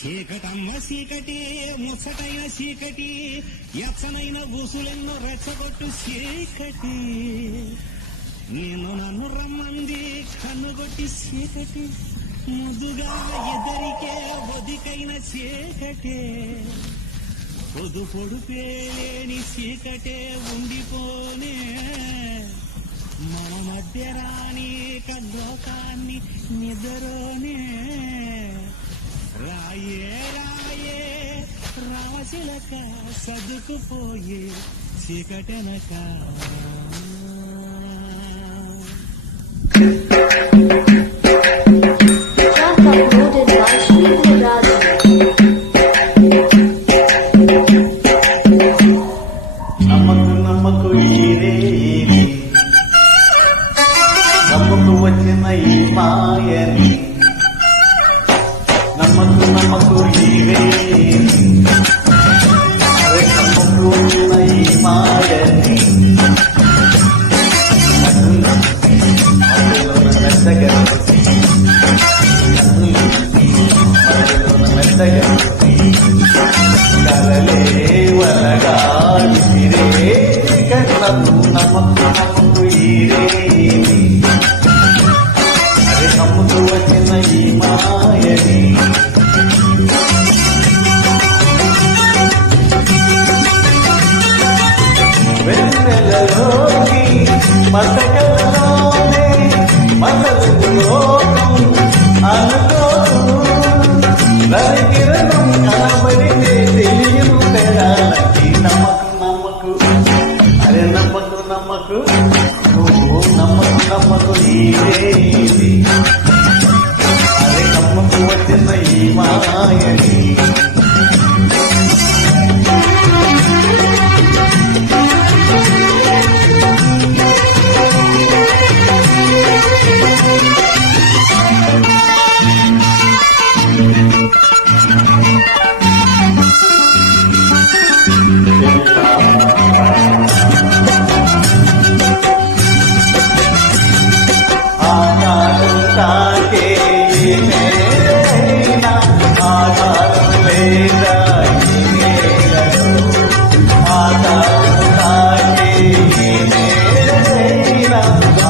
చీకటమ్మ చీకటి ముచ్చటైన చీకటి ఎచ్చనైన ఊసులెన్నో రెచ్చగొట్టు చీకటి నేను నన్ను రమ్మంది కన్నుగొట్టి చీకటి ముద్దుగా ఎదరికే ఒదికైన చీకటే పొదు పొడుపేని చీకటే ఉండిపోనే మన మధ్య రాని కల్లోకాన్ని నిద్రనే రాయే రాయే రామచిలక సదుకుపోయే చీకటెనక నమ్మకు నమ్మకు ఈరేని నమ్మకు వచ్చిన ఈ మాయని నమ్మకు నమ్మకు ఈరేని నమ్మకు వచ్చిన ఈ మాయని మెత్తగా మెత్తగా కలలే వలగా విసిరే కళ్ళను నమ్మకు నమ్మకు ఈరేని అరే నమ్ముతూ వచ్చిన ఈ మాయని వెన్నెలలోని మసకలలోనే మసలు లోకం అనుకోదు రవికిరణం కనబడితే తెలియదు తేడాలకి నమ్మకు నమ్మకు అరే నమ్మకు నమ్మకు నమ్మకు నమ్మకు ఈరేది అరే నమ్మకు వచ్చిన ఈ మాయని ఆధారం తాకే ఆధారం లేదా ఆధారం తాకే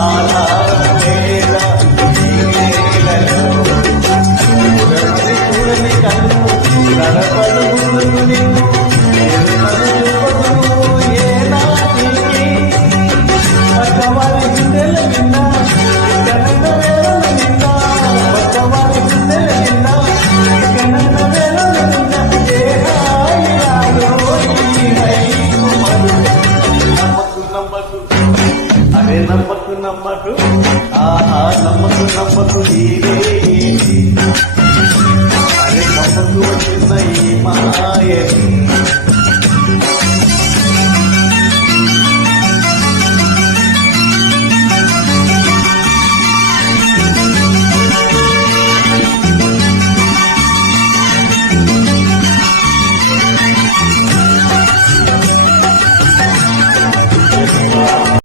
ఆధారం లేదా చూడని కన్ను నడపడు నిన్ను ఏ నాటికి పక్కవారి గుండెల నిన్న కనక వేల నిన్న పక్కవారి గుండెల నిన్న కనక వేల నిన్న ఏ హాయి నమ్మకు నమ్మకు అరే నమ్మకు నమ్మకు ఆహా నమ్మకు నమ్మకు అరే నమ్మకు వచ్చిన ఈ మాయని